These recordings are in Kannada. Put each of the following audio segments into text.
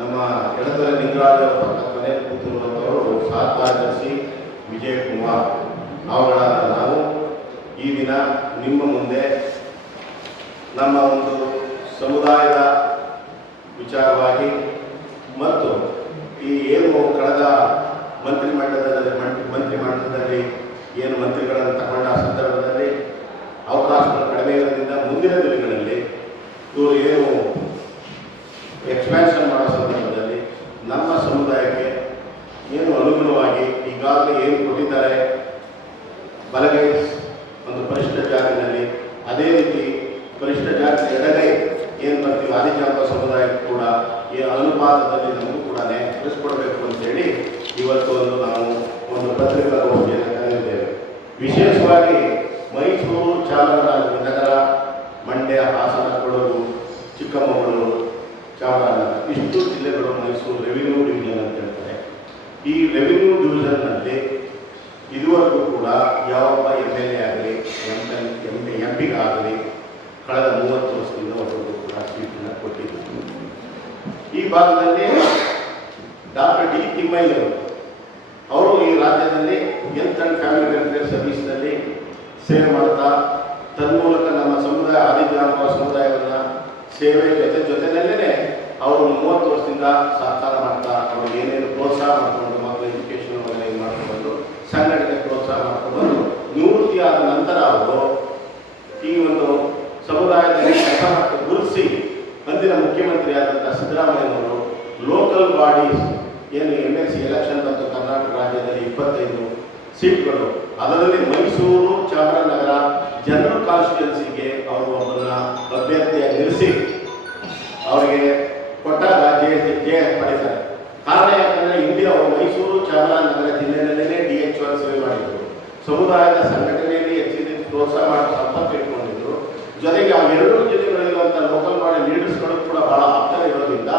ನಮ್ಮ ಎಡದೊರೆ ನಿಂಗರಾಜ್ ಅವರ ಪಕ್ಕ ಮನೆಯಲ್ಲಿ ಕೂತಿರುವಂಥವರು ಸಹ ಕಾರ್ಯದರ್ಶಿ ವಿಜಯಕುಮಾರ್ ಅವುಗಳಾದ ನಾವು ಈ ದಿನ ನಿಮ್ಮ ಮುಂದೆ ನಮ್ಮ ಒಂದು ಸಮುದಾಯದ ವಿಚಾರವಾಗಿ ಮತ್ತು ಈ ಏನು ಕಳೆದ ಮಂತ್ರಿಮಂಡಲದಲ್ಲಿ ಏನು ಮಂತ್ರಿಗಳನ್ನು ತಗೊಂಡ ಸಂದರ್ಭದಲ್ಲಿ ಅವಕಾಶಗಳು ಕಡಿಮೆ ಇರೋದ್ರಿಂದ ಮುಂದಿನ ದಿನಗಳಲ್ಲಿ ಇವರು ಏನು ಎಕ್ಸ್ಪ್ಯಾನ್ಷನ್ ಮಾಡೋ ಸಂದರ್ಭದಲ್ಲಿ ನಮ್ಮ ಸಮುದಾಯಕ್ಕೆ ಏನು ಅನುಗುಣವಾಗಿ ಈಗಾಗಲೇ ಏನು ಕೊಟ್ಟಿದ್ದಾರೆ ಬಲಗೈ ಒಂದು ಪರಿಶಿಷ್ಟ ಜಾತಿನಲ್ಲಿ, ಅದೇ ರೀತಿ ಪರಿಶಿಷ್ಟ ಜಾತಿ ಎಡಗೈ ಏನು ಬರ್ತೀವಿ ಆದಿಜಾಂಬ ಸಮುದಾಯಕ್ಕೆ ಕೂಡ ಈ ಅನುಪಾತದಲ್ಲಿ ನಮಗೂ ಕೂಡ ತಿಳಿಸ್ಕೊಡ್ಬೇಕು ಅಂತೇಳಿ ಇವತ್ತು ನಾವು ಒಂದು ಪತ್ರಿಕಾಗೋಷ್ಠಿಯನ್ನು ಕರೆದಿದ್ದೇವೆ. ವಿಶೇಷವಾಗಿ ಮೈಸೂರು, ಚಾಮರಾಜನಗರ, ಮಂಡ್ಯ, ಹಾಸನ, ಕೊಡಗು, ಚಿಕ್ಕಮಗಳೂರು, ಚಾಮರಾಜನಗರ ಇಷ್ಟು ಜಿಲ್ಲೆಗಳು ಮೈಸೂರು ರೆವಿನ್ಯೂ ಡಿವಿಷನ್ ಅಂತ ಹೇಳ್ತಾರೆ. ಈ ರೆವಿನ್ಯೂ ಡಿವಿಷನ್ನಲ್ಲಿ ಇದುವರೆಗೂ ಕೂಡ ಯಾವೊಬ್ಬ MLA ಆಗಲಿ MP ಆಗಲಿ ಕಳೆದ 30 ವರ್ಷದಿಂದ ಒಬ್ಬರಿಗೂ ಕೂಡ ಸೀಟನ್ನು ಕೊಟ್ಟಿದ್ದರು. ಈ ಭಾಗದಲ್ಲಿ ಡಾಕ್ಟರ್ D. ತಿಮ್ಮಯ್ಯನವರು ಅವರು ಈ ರಾಜ್ಯದಲ್ಲಿ ಹೆಲ್ತ್ ಆ್ಯಂಡ್ ಫ್ಯಾಮಿಲಿ ವೆಲ್ಫೇರ್ ಸರ್ವಿಸ್ನಲ್ಲಿ ಸೇವೆ ಮಾಡ್ತಾ ತನ್ಮೂಲಕ ನಮ್ಮ ಸಮುದಾಯ ಆದಿಜಾಂಬ ಸಮುದಾಯವನ್ನು ಸೇವೆ ಜೊತೆಯಲ್ಲೇ ಅವರು 30 ವರ್ಷದಿಂದ ಸಹಕಾರ ಮಾಡ್ತಾ ಅವ್ರಿಗೆ ಏನೇನು ಪ್ರೋತ್ಸಾಹ ಮಾಡಿಕೊಂಡು ಮಕ್ಕಳ ಎಜುಕೇಷನ್ ವಗೈರೆ ಮಾಡಿಕೊಂಡು ಸಂಘಟನೆ ಪ್ರೋತ್ಸಾಹ ಮಾಡಿಕೊಂಡು ನಿವೃತ್ತಿಯಾದ ನಂತರ ಅವರು ಈ ಒಂದು ಸಮುದಾಯದಲ್ಲಿ ಕೆಲಸ ಮಾಡಿ ಗುರುತಿಸಿ ಅಂದಿನ ಮುಖ್ಯಮಂತ್ರಿ ಆದಂಥ ಸಿದ್ದರಾಮಯ್ಯನವರು ಲೋಕಲ್ ಬಾಡೀಸ್ ಏನು MLC ಎಲೆಕ್ಷನ್ ಬಂತು ಕರ್ನಾಟಕ ರಾಜ್ಯದಲ್ಲಿ 25 ಸೀಟ್ಗಳು, ಅದರಲ್ಲಿ ಮೈಸೂರು, ಚಾಮರಾಜನಗರ ಜನರಲ್ ಕಾನ್ಸ್ಟಿಟ್ಯೂನ್ಸಿಗೆ ಅವರು ಒಬ್ಬರನ್ನ ಅಭ್ಯರ್ಥಿಯಾಗಿ ನಿಲ್ಲಿಸಿ ಅವರಿಗೆ ಕೊಟ್ಟಾಗ ಜಯ ಪಡಿತಾರೆ. ಕಾರಣ ಯಾಕಂದರೆ ಹಿಂದೆ ಅವರು ಮೈಸೂರು, ಚಾಮರಾಜನಗರ ಜಿಲ್ಲೆಯಲ್ಲೇ DH1 ಸೇವೆ ಮಾಡಿದರು. ಸಮುದಾಯದ ಸಂಘಟನೆಯಲ್ಲಿ ಹೆಚ್ಚಿನ ಪ್ರೋತ್ಸಾಹ ಮಾಡಿ ಸಂಪರ್ಕ ಇಟ್ಕೊಂಡಿದ್ರು. ಜೊತೆಗೆ ಆ ಎರಡೂ ಜಿಲ್ಲೆಗಳಿರುವಂಥ ಲೋಕಲ್ ಬಾಡಿ ಲೀಡರ್ಸ್ಗಳು ಕೂಡ ಬಹಳ ಆಪ್ತರ ಇರೋದ್ರಿಂದ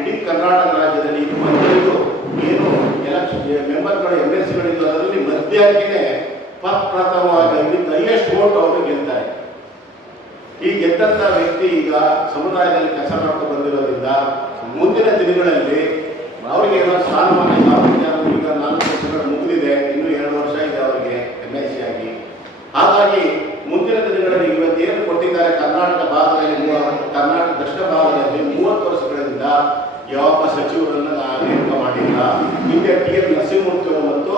ಇಡೀ ಕರ್ನಾಟಕ ರಾಜ್ಯದಲ್ಲಿ 25 ಏನು ಮೆಂಬರ್ಗಳು MLCಗಳಿದ್ದು ಅದರಲ್ಲಿ ಮಧ್ಯಾಹ್ನಕ್ಕೆ ಪ್ರಥಮವಾಗಿ ಹೈಯೆಸ್ಟ್ ವೋಟ್ ಅವರು ಗೆಲ್ತಾರೆ. ಈ ಗೆದ್ದಂಥ ವ್ಯಕ್ತಿ ಈಗ ಸಮುದಾಯದಲ್ಲಿ ಕೆಲಸ ಮಾಡ್ಕೊಂಡು ಬಂದಿರೋದ್ರಿಂದ ಮುಂದಿನ ದಿನಗಳಲ್ಲಿ ಅವರಿಗೆ ಏನೋ ಸ್ಥಾನಮಾನ ಈಗ 4 ವರ್ಷಗಳು ಮುಗಿದಿದೆ, ಇನ್ನೂ 2 ವರ್ಷ ಇದೆ ಅವರಿಗೆ MLC ಆಗಿ. ಹಾಗಾಗಿ ಮುಂದಿನ ದಿನಗಳಲ್ಲಿ ಇವತ್ತೇನು ಕೊಟ್ಟಿದ್ದಾರೆ ಕರ್ನಾಟಕ ಭಾಗದಲ್ಲಿ, ಕರ್ನಾಟಕ ದಕ್ಷಿಣ ಭಾಗದಲ್ಲಿ 30 ವರ್ಷಗಳಿಂದ ಯಾವೊಬ್ಬ ಸಚಿವರನ್ನು ನೇಮಕ ಮಾಡಿಲ್ಲ. ಹಿಂದೆ TM ನರಸಿಂಹಮೂರ್ತಿ ಅವರು ಮತ್ತು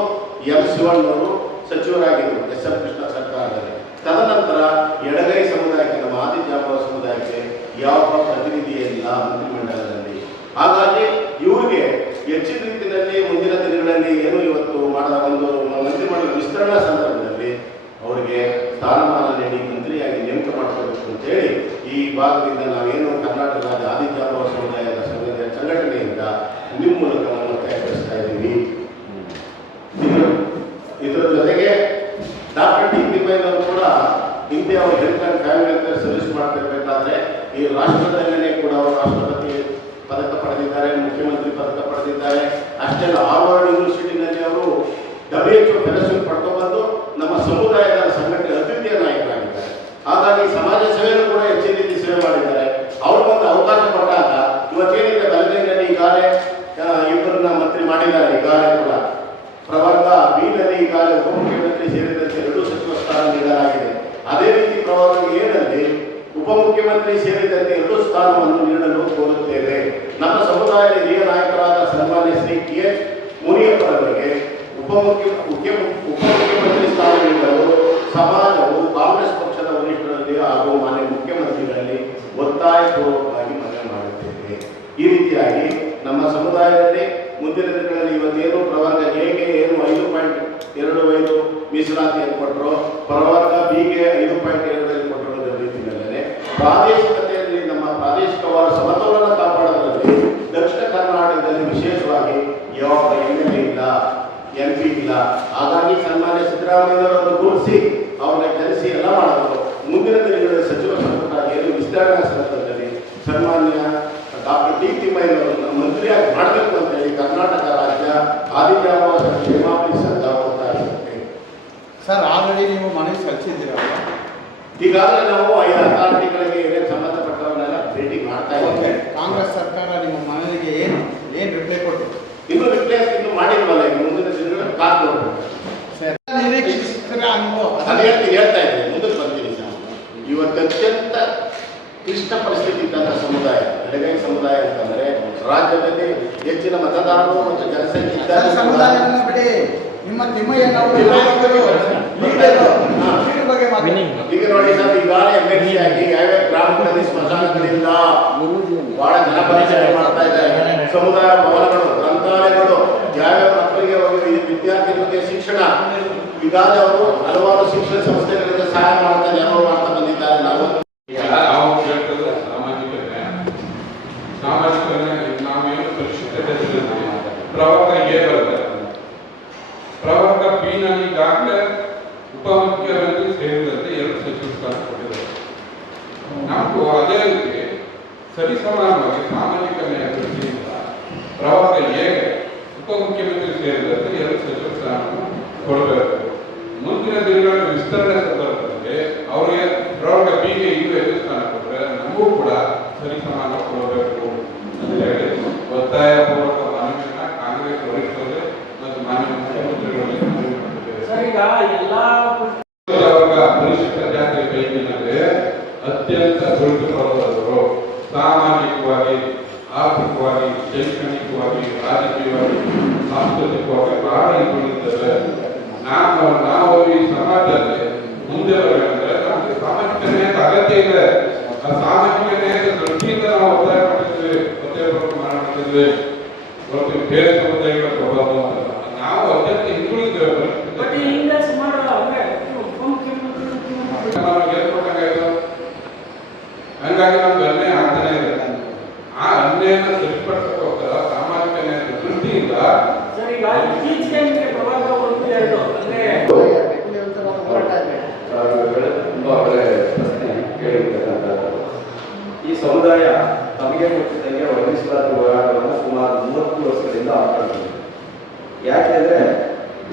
M ಶಿವಣ್ಣವರು ಸಚಿವರಾಗಿದ್ದರು SF ಕೃಷ್ಣ ಸರ್ಕಾರದಲ್ಲಿ. ತದನಂತರ ಎಡಗೈ ಸಮುದಾಯಕ್ಕೆ, ನಮ್ಮ ಆದಿಜಾಂಬ ಸಮುದಾಯಕ್ಕೆ ಯಾವೊಬ್ಬ ಪ್ರತಿನಿಧಿಯೇ ಇಲ್ಲ ಮಂತ್ರಿಮಂಡಲದಲ್ಲಿ. ಹಾಗಾಗಿ ಇವರಿಗೆ ಹೆಚ್ಚಿನ ರೀತಿಯಲ್ಲಿ ಮುಂದಿನ ದಿನಗಳಲ್ಲಿ ಏನು ಇವತ್ತು ಮಾಡಿದ ಒಂದು ಮಂತ್ರಿಮಂಡಲ ವಿಸ್ತರಣಾ ಸಂದರ್ಭದಲ್ಲಿ ಅವರಿಗೆ ಸ್ಥಾನಮಾನ ನೀಡಿ ಮಂತ್ರಿಯಾಗಿ ನೇಮಕ ಮಾಡಿಕೊಳ್ಬೇಕು ಅಂತೇಳಿ ಈ ಭಾಗದಿಂದ ನಾವೇನು ಕರ್ನಾಟಕ ರಾಜ್ಯ ಆದಿಜಾಂಬ ಸಮುದಾಯದ ಸಂಘಟನೆಯಿಂದ ನಿಮ್ಮ ಮೂಲಕ ಒತ್ತಾಯಿಸ್ತಾ ಇದ್ದೀವಿ. ಇದರ ಜೊತೆಗೆ ಡಾಕ್ಟರ್ D. ತಿಮ್ಮಯ್ಯನವರು ಕೂಡ ಹಿಂದೆ ಅವರು health and family welfare service ಮಾಡ್ತಿರ್ಬೇಕಾದ್ರೆ ಈ ರಾಷ್ಟ್ರದಲ್ಲೇ ಕೂಡ ಅವರು ರಾಷ್ಟ್ರಪತಿ ಪದಕ ಪಡೆದಿದ್ದಾರೆ, ಮುಖ್ಯಮಂತ್ರಿ ಪದಕ ಪಡೆದಿದ್ದಾರೆ. ಅಷ್ಟೇ ಅಲ್ಲ, ಹಾರ್ವರ್ಡ್ ಯೂನಿವರ್ಸಿಟಿನಲ್ಲಿ ಅವರು WHO ಫೆಲೋಶಿಪ್ ಪಡ್ಕೊಂಡ್ಬಂದು ನಮ್ಮ ಸಮುದಾಯದ ಸಂಘಟನೆ ಅದ್ವಿತೀಯ ನಾಯಕರಾಗಿದ್ದಾರೆ. ಹಾಗಾಗಿ ಸಮಾಜ ಸೇವೆಯನ್ನು ಕೂಡ ಹೆಚ್ಚಿನ ರೀತಿ ಸೇವೆ ಮಾಡಿದ್ದಾರೆ. ಅವ್ರಿಗೊಂದು ಅವಕಾಶ ಕೊಟ್ಟಾಗ ಇವತ್ತೇನಿದೆ ಬಲಗೈನಲ್ಲಿ ಈಗಾಗಲೇ ಇಬ್ಬರನ್ನ ಮಂತ್ರಿ ಮಾಡಿದ್ದಾರೆ. ಈಗಾಗಲೇ ಕೂಡ ಪ್ರವರ್ಗ B-ನಲ್ಲಿ ಈಗಾಗಲೇ ಉಪಮುಖ್ಯಮಂತ್ರಿ ಸೇರಿದಂತೆ 2 ಸಚಿವ ಸ್ಥಾನ ನೀಡಲಾಗಿದೆ. ಅದೇ ರೀತಿ ಪ್ರವರ್ಗ A-ನಲ್ಲಿ ಉಪಮುಖ್ಯಮಂತ್ರಿ ಸೇರಿದಂತೆ 2 ಸ್ಥಾನವನ್ನು ನೀಡಲು ಕೋರುತ್ತೇವೆ. ನಮ್ಮ ಸಮುದಾಯದ ಹಿರಿಯ ನಾಯಕರಾದ ಸನ್ಮಾನ್ಯ ಶ್ರೀ KH ಮುನಿಯಪ್ಪರವರಿಗೆ ಉಪಮುಖ್ಯಮಂತ್ರಿ ಸ್ಥಾನ ನೀಡಲು ಸಮಾಜವು ಕಾಂಗ್ರೆಸ್ ಪಕ್ಷದ ವರಿಷ್ಠರಲ್ಲಿ ಹಾಗೂ ಮಾನ್ಯ ಮುಖ್ಯಮಂತ್ರಿಗಳಲ್ಲಿ ಒತ್ತಾಯಪೂರ್ವಕವಾಗಿ ಮನವಿ ಮಾಡುತ್ತೇವೆ. ಈ ರೀತಿಯಾಗಿ ನಮ್ಮ ಸಮುದಾಯದಲ್ಲಿ ಮುಂದಿನ ದಿನಗಳಲ್ಲಿ ಇವತ್ತೇನು ಪ್ರವರ್ಗ ಎಗೆ ಏನು 5.25 ಮೀಸಲಾತಿಯನ್ನು ಕೊಟ್ಟರು, ಪ್ರವರ್ಗ ಬಿಗೆ 5.2 ಕೊಟ್ಟಿರೋದ್ರ ರೀತಿಯಲ್ಲೇ ಪ್ರಾದೇಶಿಕತೆಯಲ್ಲಿ ನಮ್ಮ ಪ್ರಾದೇಶಿಕವಾದ ಸಮತೋಲನ ಕಾಪಾಡೋದ್ರಲ್ಲಿ ದಕ್ಷಿಣ ಕರ್ನಾಟಕದಲ್ಲಿ ವಿಶೇಷವಾಗಿ ಯಾವ MLA ಇಲ್ಲ, MP ಇಲ್ಲ. ಹಾಗಾಗಿ ಸನ್ಮಾನ್ಯ ಸಿದ್ದರಾಮಯ್ಯನವರನ್ನು ಗುರುತಿಸಿ ಅವ್ರನ್ನ ಕರೆಸಿ ಎಲ್ಲ ಮಾಡಿದ್ರು. ಮುಂದಿನ ದಿನಗಳಲ್ಲಿ ಸಚಿವ ಸಂಪುಟ ಏನು ವಿಸ್ತರಣಾ ಸಂದರ್ಭದಲ್ಲಿ ಸನ್ಮಾನ್ಯ ಡಾಕ್ಟರ್ D. ತಿಮ್ಮಯ್ಯನವರನ್ನು ಮಂತ್ರಿಯಾಗಿ ಮಾಡಬೇಕು ಅಂತೇಳಿ ಕರ್ನಾಟಕ ರಾಜ್ಯ ಆದಿಜಾಂಬ ಕ್ಷೇಮಾಭಿವೃದ್ಧಿ ಸಂಘ ಒತ್ತಾಯಿಸುತ್ತೆ. ಸರ್, ಆಲ್ರೆಡಿ ನೀವು ಮನವಿ ಸಲ್ಲಿಸಿದ್ದೀರಲ್ಲ? ಈಗಾಗಲೇ ನಾವು 5 ಅಥಾರಿಟಿಗಳಿಗೆ ಏನೇನು ಸಂಬಂಧಪಟ್ಟವನ್ನೆಲ್ಲ ಭೇಟಿ ಮಾಡ್ತಾ ಇದ್ದೇವೆ. ಕಾಂಗ್ರೆಸ್ ಸರ್ಕಾರ ನಿಮ್ಮ ಮನವಿಗೆ ಏನು ಆಗಿಲ್ವಲ್ಲ ಈಗ ಮುಂದಿನ ದಿನಗಳಲ್ಲಿ ಕಾದು ನೋಡ್ಬೇಕು. ನಿರೀಕ್ಷಿಸ್ತೀರಾ ನೀವು ಅದು ಹೇಳ್ತಾ ಇದ್ದೀನಿ, ಮುಂದಕ್ಕೆ ಬರ್ತೀನಿ ಸರ್. ಇವತ್ತು ಅತ್ಯಂತ ಕ್ಲಿಷ್ಟ ಪರಿಸ್ಥಿತಿ ಇದ್ದಂಥ ಸಮುದಾಯ ಎಡಗೈ ಸಮುದಾಯ ಅಂತಂದರೆ ರಾಜ್ಯದಲ್ಲಿ ಹೆಚ್ಚಿನ ಮತದಾರರು ಮತ್ತು ಜನಸಂಖ್ಯೆ ಇದ್ದ ಸಮುದಾಯವನ್ನು ಬಿಡಿ, ನಿಮ್ಮ ಏನಾದ್ರು ಬಗ್ಗೆ ಮಾತಾಡಿ. ಈಗ ನೋಡಿ ಸರ್, ಈಗಾಗಲೇ MLC ಆಗಿ ಯಾವ್ಯಾವ ಗ್ರಾಮಗಳಲ್ಲಿ ಸ್ಮಶಾನಗಳಿಲ್ಲ, ಬಹಳ ಜನಪರಿಚಯ ಮಾಡ್ತಾ ಇದ್ದಾರೆ. ಸಮುದಾಯ ಭವನಗಳು, ಗ್ರಂಥಾಲಯಗಳು, ಯಾವ್ಯಾವ ಮಕ್ಕಳಿಗೆ ವಿದ್ಯಾರ್ಥಿಗಳಿಗೆ ಶಿಕ್ಷಣ, ಈಗಾಗಲೇ ಅವರು ಹಲವಾರು ಶಿಕ್ಷಣ ಸಂಸ್ಥೆಗಳಿಂದ ಸಹಾಯ ಮಾಡ್ತಾ ನೆರವು ಮಾಡ್ತಾ ಬಂದಿದ್ದಾರೆ. ನಾವು ಸಾಮಾಜಿಕ ನಾವೇನು ಪರಿಶುದ್ಧತೆ ಪ್ರವರ್ಗ ಎ ಬರುತ್ತೆ, ಪ್ರವರ್ಗ ಬಿ ನಲ್ಲಿ ಈಗಾಗಲೇ ಉಪಮುಖ್ಯಮಂತ್ರಿ ಸೇರಿದಂತೆ 2 ಸಚಿವ ಸ್ಥಾನ ಕೊಟ್ಟಿದ್ದಾರೆ. ನಾವು ಅದೇ ರೀತಿ ಸರಿಸಮಾನವಾಗಿ ಸಾಮಾಜಿಕ ನ್ಯಾಯ ದೃಷ್ಟಿಯಿಂದ ಪ್ರವರ್ಗ ಎ ಉಪಮುಖ್ಯಮಂತ್ರಿ ಸೇರಿದಂತೆ 2 ಸಚಿವ ಸ್ಥಾನವನ್ನು ಕೊಡಬೇಕು. ಮುಂದಿನ ದಿನಗಳ ವಿಸ್ತರಣೆ ಸಂದರ್ಭದಲ್ಲಿ ಅವರಿಗೆ ಪ್ರವರ್ಗ ಬಿಗೆ 2 ಸ್ಥಾನ ಕೊಟ್ಟರೆ ನಮಗೂ ಕೂಡ ಸರಿಸಮಾನ ಕೊಡಬೇಕು ಅಂತ ಹೇಳಿ ಒತ್ತಾಯ ಪೂರ್ವಕ ಮನವಿಯನ್ನ ಕಾಂಗ್ರೆಸ್ ವರಿಷ್ಠರು ಮತ್ತು ಮಾನ್ಯ ಮುಖ್ಯಮಂತ್ರಿಗಳಲ್ಲಿ ಮನವಿ ಮಾಡಿದ್ದೇವೆ. ಪರಿಶಿಷ್ಟ ಜಾತಿ ಪೈಕಿನಲ್ಲಿ ಅತ್ಯಂತ ದುರ್ಬಲರಾದವರು ಸಾಮಾಜಿಕವಾಗಿ, ಆರ್ಥಿಕವಾಗಿ, ಶೈಕ್ಷಣಿಕವಾಗಿ, ರಾಜಕೀಯವಾಗಿ, ಸಾಂಸ್ಕೃತಿಕವಾಗಿ ಬಹಳ ಹಿಂದುಳಿದಿದ್ದಾರೆ. ನಾವು ಈ ಸಮಾಜದಲ್ಲಿ ಮುಂದೆ ಬರಬೇಕಂದ್ರೆ ನಮಗೆ ಸಾಮಾಜಿಕ ನ್ಯಾಯದ ಅಗತ್ಯ ಇದೆ. ಆ ಸಾಮಾಜಿಕ ನ್ಯಾಯದ ದೃಷ್ಟಿಯಿಂದ ನಾವು ಒತ್ತಾಯ ಮಾಡಿದ್ದೇವೆ ಹೊರತು ಬೇರೆ ಸಮುದಾಯಗಳ ಪ್ರಭಾವ ಅಂತಲ್ಲ. ನಾವು ಅತ್ಯಂತ ಹಿಂದುಳಿದ್ದೇವೆ. ಹಂಗಾಗಿ ನಮ್ಗೆ ಅನ್ಯಾಯ ಆಗ್ತಾನೆ ಇದೆ. ಆ ಅನ್ಯಾಯನ ಸರಿಪಡಿಸೋಕ್ಕೋಸ್ಕರ ಸಾಮಾಜಿಕ ನ್ಯಾಯದ ದೃಷ್ಟಿಯಿಂದ ತುಂಬಾ ಒಳ್ಳೆ ಪ್ರಶ್ನೆ ಕೇಳಿರ್ತಕ್ಕಂಥದ್ದು. ಈ ಸಮುದಾಯ ತಮಗೆ ಗೊತ್ತಿದ್ದಂಗೆ ಒದಗಿಸಲಾದ ಹೋರಾಟವನ್ನು ಸುಮಾರು 30 ವರ್ಷಗಳಿಂದ ಆಗ್ತದೆ. ಯಾಕೆಂದ್ರೆ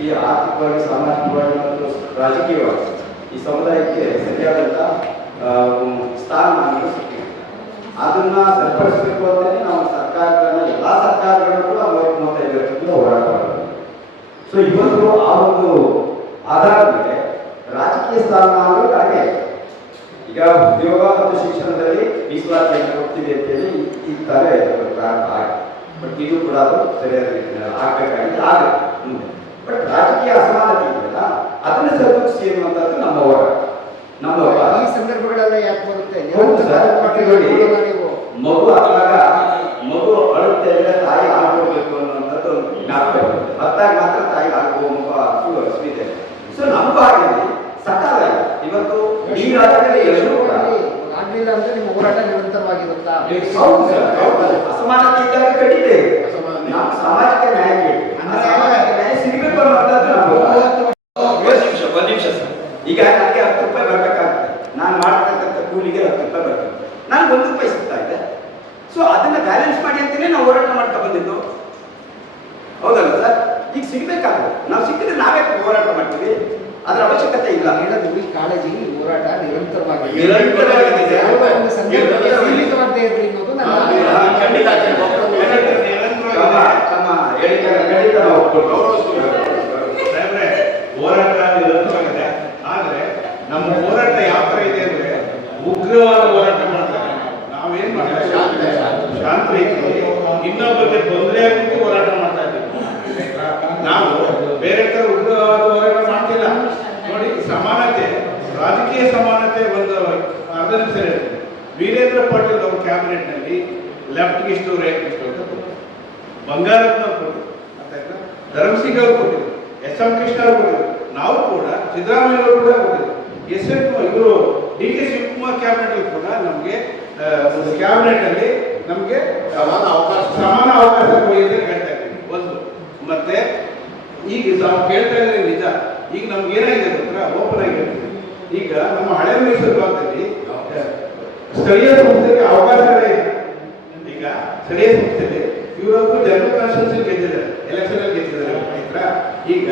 ಈ ಆರ್ಥಿಕವಾಗಿ, ಸಾಮಾಜಿಕವಾಗಿ ಮತ್ತು ರಾಜಕೀಯವಾಗಿ ಈ ಸಮುದಾಯಕ್ಕೆ ಸರಿಯಾದಂಥ ಸ್ಥಾನಮಾನಗಳು ಸಿಕ್ಕಿದೆ. ಅದನ್ನ ಸರಿಪಡಿಸಬೇಕು ಅಂತಲೇ ನಾವು ಸರ್ಕಾರಗಳನ್ನ ಎಲ್ಲ ಸರ್ಕಾರಗಳು ಕೂಡ 35 ವರ್ಷದಿಂದ ಹೋರಾಟ ಮಾಡ್ತೀವಿ. ಸೊ ಇವತ್ತು ಆ ಒಂದು ಆಧಾರದ ಮೇಲೆ ರಾಜಕೀಯ ಸ್ಥಾನಮಾನಗಳು ಕಡಿಮೆ. ಈಗ ಉದ್ಯೋಗ ಮತ್ತು ಶಿಕ್ಷಣದಲ್ಲಿ ಮೀಸಲಾತಿಯನ್ನು ಕೊಡ್ತೀವಿ ಅಂತೇಳಿ ಈ ತರ ಪ್ರಾರಂಭ ಆಗಿದೆ. ಬಟ್ ಇದು ಕೂಡ ಅದು ಸರಿಯಾದ ರೀತಿಯಲ್ಲಿ ಆಗಬೇಕಾಗಿದೆ, ಆಗುತ್ತೆ ಮುಂದೆ. ಬಟ್ ರಾಜಕೀಯ ಅಸಮಾನತೆ ಇದೆಯಲ್ಲ, ಅದನ್ನು ಸರಿದೂಗಿಸಿ ಎನ್ನುವಂಥದ್ದು ನಮ್ಮ ಹೋರಾಟ. ನಮ್ಮ ಈ ಸಂದರ್ಭಗಳೆಲ್ಲ ಯಾಕೆ ಬರುತ್ತೆ? ಮಗು ಆದಾಗ ಮಗು ಅಳುತ್ತೆ ಅಂದ್ರೆ ತಾಯಿ ಹಾಕೊಡ್ಬೇಕು ಅನ್ನುವಂಥದ್ದು ಜ್ಞಾಪಕ ಬರುತ್ತೆ. ಮತ್ತಾಗ ಮಾತ್ರ ತಾಯಿ ಹಾಕುವ ಅಸ್ಮಿತೆ. ಸೊ ನಮಗೂ ಹಾಗೆ ಸಕಾಲ ಇವತ್ತು ಈ ರಾಜ್ಯದಲ್ಲಿ ಎಲ್ಲರೂ ಕೂಡ ಆಗ್ಲಿಲ್ಲ ಅಂದ್ರೆ ನಿಮ್ಮ ಹೋರಾಟ ನಿರಂತರವಾಗಿರುತ್ತಾ? ಹೌದು ಸರ್, ಅಸಮಾನತೆ ಇದ್ದಾಗ ಕಡಿಮೆ ನಾವು ಸಾಮಾಜಿಕ ನ್ಯಾಯ ನ್ಯಾಯ ಸಿಗಬೇಕು ಅನ್ನೋದು ನಾವು ಒಂದು ನಿಮಿಷ ಸರ್. ಈಗ ನನಗೆ 10 ರೂಪಾಯಿ ಬರ್ಬೇಕಾಗುತ್ತೆ, ನಾನು ಮಾಡ್ತಕ್ಕಂಥ ಕೂಲಿಗೆ 10 ರೂಪಾಯಿ ಬರ್ತದೆ, ನನಗೆ 1 ರೂಪಾಯಿ ಸಿಗ್ತಾ ಇದೆ. ಸೊ ಅದನ್ನ ಬ್ಯಾಲೆನ್ಸ್ ಮಾಡಿ ಅಂತಲೇ ನಾವು ಹೋರಾಟ ಮಾಡ್ತಾ ಬಂದಿದ್ದು, ಹೌದಲ್ಲ ಸರ್? ಈಗ ಸಿಗ್ಬೇಕಾದ್ರೆ ನಾವು ಸಿಕ್ಕಿದ್ರೆ ನಾವೇ ಹೋರಾಟ ಮಾಡ್ತೀವಿ, ಅದರ ಅವಶ್ಯಕತೆ ಇಲ್ಲ. ಹೇಳೋದು ಈ ಕಾಳಜಿ, ಹೋರಾಟ ನಿರಂತರವಾಗಿದೆ. ಸೀಮಿತವಾಗದೇ ಇರಲಿ ಅನ್ನೋದು ನನ್ನ ಹೋರಾಟ ನಿರಂತರವಾಗಿದೆ. ಆದ್ರೆ ನಮ್ಮ ಹೋರಾಟ ಯಾವ ತರ ಇದೆ ಅಂದ್ರೆ ಉಗ್ರವಾದ ಹೋರಾಟ ಮಾಡ್ತಾರೆ. ನಾವೇನ್ ಮಾಡ್ತೀವಿ? ಶಾಂತ ರೀತಿಯಲ್ಲಿ ಇನ್ನೊಬ್ಬರಿಗೆ ತೊಂದರೆ ಆಗುತ್ತೆ ಹೋರಾಟ ಮಾಡ್ತಾ ಇದ್ದೀವಿ. ನಾವು ಬೇರೆ ತರ ಉಗ್ರವಾದ ಹೋರಾಟ ಮಾಡ್ತಿಲ್ಲ. ನೋಡಿ, ಸಮಾನತೆ, ರಾಜಕೀಯ ಸಮಾನತೆ ಒಂದು ಅರ್ಧ ನಿಮಿಷ ಹೇಳ್ತೀನಿ. ವೀರೇಂದ್ರ ಪಾಟೀಲ್ ಅವರು ಕ್ಯಾಬಿನೆಟ್ ನಲ್ಲಿ ಲೆಫ್ಟ್ ಇಷ್ಟು ರೈಟ್ ಇಷ್ಟು ಅಂತ ಕೊಟ್ಟರು. ಬಂಗಾರತ್ನ ಅವರು ಕೊಟ್ಟರು, ಧರ್ಮಸಿಂಗ್ ಅವರು ಕೊಟ್ಟಿದ್ರು, SM ಕೃಷ್ಣ ಅವರು ಕೊಟ್ಟಿದ್ರು, ನಾವು ಕೂಡ ಸಿದ್ದರಾಮಯ್ಯ ಅವರು ಕೂಡ ಕೊಟ್ಟಿದ್ರು, ಇವರು DK ಶಿವಕುಮಾರ್ ಕ್ಯಾಬಿನೆಟ್ ಅಲ್ಲಿ ಕೂಡ ನಮಗೆ ಕ್ಯಾಬಿನೆಟ್ ಅಲ್ಲಿ ನಮಗೆ ಸಮಾನ ಅವಕಾಶ ಕೊಡಿದ್ರೆ ಹೇಳ್ತಾ ಇದ್ದೀವಿ ಒಂದು. ಮತ್ತೆ ಈಗ ನಾವು ಕೇಳ್ತಾ ಇದ್ರೆ ನಿಜ, ಈಗ ನಮ್ಗೆ ಏನಾಗಿದೆ ಗೊತ್ತಾ? ಓಪನ್ ಆಗಿ ಹೇಳ್ತೀವಿ, ಈಗ ನಮ್ಮ ಹಳೆ ಮೈಸೂರು ಭಾಗದಲ್ಲಿ ಸ್ಥಳೀಯ ಸಂಸ್ಥೆಗೆ ಅವಕಾಶಗಳೇ ಇಲ್ಲ. ಈಗ ಸ್ಥಳೀಯ ಸಂಸ್ಥೆಯಲ್ಲಿ ಇವರೊಬ್ಬರು ಜನರಲ್ ಕಾನ್ಸ್ಟಿಟ್ಯೂನ್ಸಿ ಗೆದ್ದಿದ್ದಾರೆ, ಎಲೆಕ್ಷನ್ ಅಲ್ಲಿ ಗೆದ್ದಿದ್ದಾರೆ ಆಯ್ತಾ. ಈಗ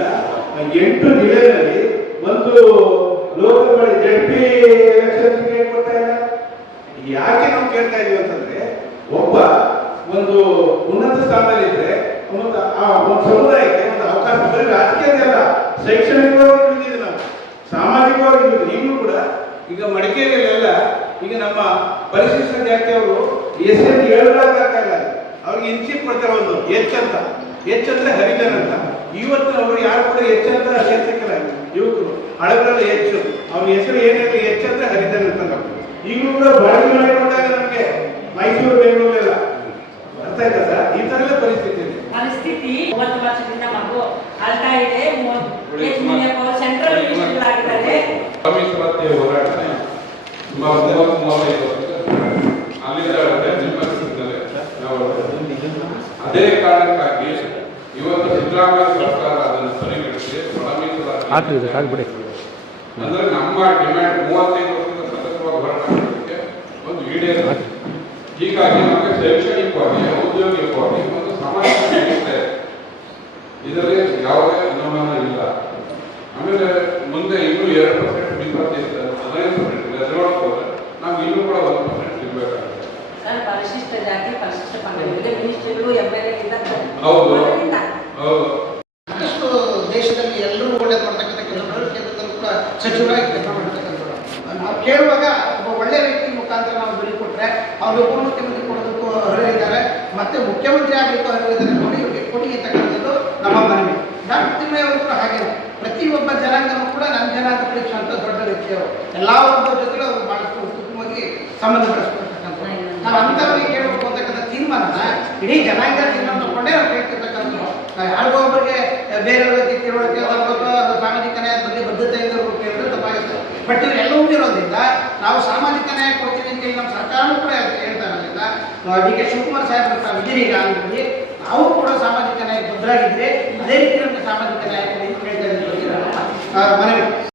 8 ಜಿಲ್ಲೆಗಳಲ್ಲಿ ಒಂದು ಲೋಕಲ್ ಬಾಡಿ ZP ಎಲೆಕ್ಷನ್ಗೆ ಕೊಡ್ತಾ ಇಲ್ಲ. ಯಾಕೆ ನಾವು ಕೇಳ್ತಾ ಇದೀವಿ ಅಂತಂದ್ರೆ, ಒಬ್ಬ ಒಂದು ಉನ್ನತ ಸ್ಥಾನದಲ್ಲಿದ್ರೆ ಆ ಒಂದು ಸಮುದಾಯಕ್ಕೆ ಒಂದು ಬರೀ ರಾಜಕೀಯದಲ್ಲ, ಶೈಕ್ಷಣಿಕವಾಗಿ ಇಳಿದಿದೆ ನಾವು, ಸಾಮಾಜಿಕವಾಗಿ ಇಳಿದಿದೆ. ಈಗಲೂ ಕೂಡ ಈಗ ಮಡಿಕೇರಿಯಲ್ಲೆಲ್ಲ ಈಗ ನಮ್ಮ ಪರಿಶಿಷ್ಟ ಜಾತಿಯವರು ಹೆಸರು ಹೇಳಲಾಗಲ್ಲ, ಅವ್ರಿಗೆ ಇನ್ಸಿಪ್ ಕೊಡ್ತಾರೆ ಒಂದು ಎಚ್ ಅಂತ. ಎಚ್ ಅಂದ್ರೆ ಹರಿಜನ್ ಅಂತ. ಇವತ್ತು ಅವರು ಯಾರು ಕೂಡ ಎಚ್ ಅಂತ ಸೇರ್ಸಕ್ಕಿಲ್ಲ, ಯುವಕರು ಹಳಬರಲ್ಲಿ ಹೆಚ್ಚು ಅವನ ಹೆಸರು ಏನಿದೆ ಎಚ್ ಅಂದ್ರೆ ಹರಿಜನ್ ಅಂತ. ನಾವು ಈಗಲೂ ಕೂಡ ಬಾಡಿಗೆ ಮಾಡಿಕೊಂಡಾಗ ನಮಗೆ ಮೈಸೂರು ಬೆಂಗಳೂರೆಲ್ಲ ಅರ್ಥ ಆಯ್ತಾ ಸರ್? ಈ ತರ ಎಲ್ಲ ಪರಿಸ್ಥಿತಿ ಇದೆ. ಪರಿಸ್ಥಿತಿ 30 ವರ್ಷದಿಂದ ಮಗು ಅಳ್ತಾ ಇದೆ. ಸೆಂಟ್ರಲ್ ಮಿನಿಸ್ಟರ್ ಆಗಿದ್ದಾರೆ. ಮೀಸಲಾತಿ ಹೋರಾಟ ಸುಮಾರು 35 ವರ್ಷ ಅಲ್ಲಿಂದ ನಿರ್ಮಿಸಿದ್ದಾರೆ. ಅದೇ ಕಾರಣಕ್ಕಾಗಿ ಇವತ್ತು ಸಿದ್ದರಾಮಯ್ಯ ಸರ್ಕಾರ ಅದನ್ನು ಪರಿಗಣಿಸಿ ಒಳ ಮೀಸಲಾತಿ ಅಂದ್ರೆ ನಮ್ಮ ಡಿಮ್ಯಾಂಡ್ 35 ವರ್ಷದ ಸತತವಾಗಿ ಹೋರಾಟ ಮಾಡೋದಕ್ಕೆ ಒಂದು ಈಡೇರಿದೆ. ಹೀಗಾಗಿ ನಮಗೆ ಶೈಕ್ಷಣಿಕವಾಗಿ, ಔದ್ಯೋಗಿಕವಾಗಿ ಒಂದು ಸಾಮಾಜಿಕ ಇದೆ. ಇದರಲ್ಲಿ ಯಾವುದೇ ಅನುಮಾನ ಇಲ್ಲ. ಆಮೇಲೆ ಮುಂದೆ ಇನ್ನೂ 2% ಮೀಸಲಾತಿ 15% ರಿಸರ್ವ್ ಹೋದ್ರೆ ನಾವು ಇನ್ನೂ ಕೂಡ 1% ಸಿಗಬೇಕಾಗುತ್ತೆ. ಸರ್, ಪರಿಶಿಷ್ಟ ಜಾತಿ ಪರಿಶಿಷ್ಟ ಪಂಗಡಗಳಿಗೆ ಮಿನಿಸ್ಟ್ರಿಗಳು MLA ಹೌದು ಹೌದು. ಸಾಕಷ್ಟು ದೇಶದಲ್ಲಿ ಎಲ್ಲರೂ ಒಳ್ಳೇದು ಮಾಡ್ತಕ್ಕಂಥ ಕೆಲಸಗಳು, ಕೇಂದ್ರದಲ್ಲೂ ಕೂಡ ಸಚಿವರಾಗಿ ಕೆಲಸ ಮಾಡ್ತಕ್ಕಂಥವ್ರು. ನಾವು ಕೇಳುವಾಗ ಒಬ್ಬ ಒಳ್ಳೆ ವ್ಯಕ್ತಿ ಮುಖಾಂತರ ನಾವು ಬಿಲ್ ಕೊಟ್ಟರೆ ಅವ್ರು ಉಪಮುಖ್ಯಮಂತ್ರಿ ಕೊಡೋದಕ್ಕೂ ಹೊರಗಿದ್ದಾರೆ, ಮತ್ತೆ ಮುಖ್ಯಮಂತ್ರಿ ಆಗಲಿಕ್ಕೂ ಹೊರಗಿದ್ದಾರೆ. ನೋಡಿ ಇವ್ರಿಗೆ ಕೊಡಿ ಅಂತಕ್ಕಂಥದ್ದು ನಮ್ಮ ಮನವಿ. ಡಾಕ್ಟರ್ ತಿಮ್ಮಯ್ಯ ಅವರು ಕೂಡ ಹಾಗೆ ಪ್ರತಿಯೊಬ್ಬ ಜನಾಂಗನೂ ಕೂಡ ನನ್ನ ಜನಾಂಗ ಪರೀಕ್ಷೆ ಅಂತ ದೊಡ್ಡ ವ್ಯಕ್ತಿಯವರು ಎಲ್ಲ ವರ್ಗದ ಜೊತೆ ಅವರು ಬಹಳಷ್ಟು ಉತ್ತಮವಾಗಿ ಸಂಬಂಧ ಬೆಳೆಸ್ಕೊಳ್ತಕ್ಕಂಥ. ನಾವು ಅಂಥವ್ರಿಗೆ ಕೇಳಬೇಕು ಅಂತಕ್ಕಂಥ ತೀರ್ಮಾನನ ಇಡೀ ಜನಾಂಗ ತೀರ್ಮಾನ ತಗೊಂಡೇ ನಾವು ಕೇಳ್ತಿರ್ತಕ್ಕಂಥ. ಯಾರಿಗೋ ಒಬ್ಬರಿಗೆ ಬೇರೆಯವರಿಗೆ ತಿಳುವಳಿಕೆ ಸಾಮಾಜಿಕ ನ್ಯಾಯದ ಬಗ್ಗೆ ಬದ್ಧತೆಯಿಂದ ಕೇಳಿದ್ರೆ ತಪ್ಪಾಗುತ್ತೆ. ಬಟ್ ಇವರೆಲ್ಲವೂ ಇರೋದ್ರಿಂದ ನಾವು ಸಾಮಾಜಿಕ ನ್ಯಾಯ ಕೊಡ್ತೀವಿ ಅಂತೇಳಿ ನಮ್ಮ ಸರ್ಕಾರನೂ ಕೂಡ ಹೇಳ್ತಾ ಇರೋದ್ರಿಂದ DK ಶಿವಕುಮಾರ್ ಸಾಹೇಬ್ ವಿಜಯೀಗ ಆಗಿದ್ವಿ, ನಾವು ಕೂಡ ಸಾಮಾಜಿಕ ನ್ಯಾಯ ಬದ್ಧರಾಗಿದ್ದರೆ ಅದೇ ರೀತಿ ನಮಗೆ ಸಾಮಾಜಿಕ ನ್ಯಾಯ ಕೊಡಿ ಅಂತ ಹೇಳ್ತಾ ಇದ್ದೀವಿ ಮನವಿ.